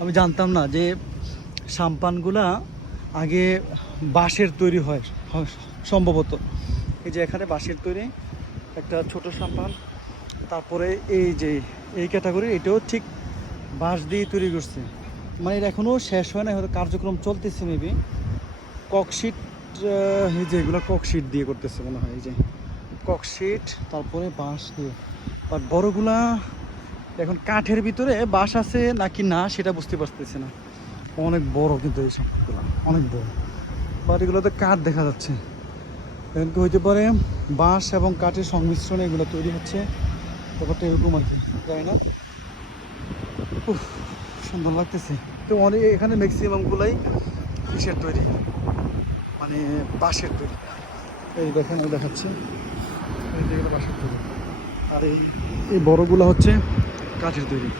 আমি জানতাম না যে সাম্পানগুলা আগে বাঁশের তৈরি হয় সম্ভবত। এই যে এখানে বাঁশের তৈরি একটা ছোট সাম্পান, তারপরে এই যে এই ক্যাটাগরি এটাও ঠিক বাঁশ দিয়ে তৈরি করছে। মানে এটা এখনও শেষ হয় না, হয়তো কার্যক্রম চলতেছে মেবি। ককশিট, এই যে এগুলো ককশিট দিয়ে করতেছে মনে হয়, এই যে ককশিট তারপরে বাঁশ দিয়ে। আর বড়গুলা এখন কাঠের ভিতরে বাঁশ আছে নাকি না সেটা বুঝতে পারতেছি না। অনেক বড় কিন্তু এই সাপগুলো অনেক বড়, বাট এগুলোতে কাঠ দেখা যাচ্ছে। এখন কি হইতে পারে বাঁশ এবং কাঠের সংমিশ্রণে এগুলো তৈরি হচ্ছে, ব্যাপারটা এরকম আর কি, জানি না। উফ, সুন্দর লাগতেছে তো অনেক। এখানে ম্যাক্সিমামগুলাই কিসের তৈরি, মানে বাঁশের তৈরি। এই দেখেন, আমি দেখাচ্ছি, এই যেগুলো বাঁশের তৈরি, আর এই বড়গুলো হচ্ছে কাঠের তৈরি।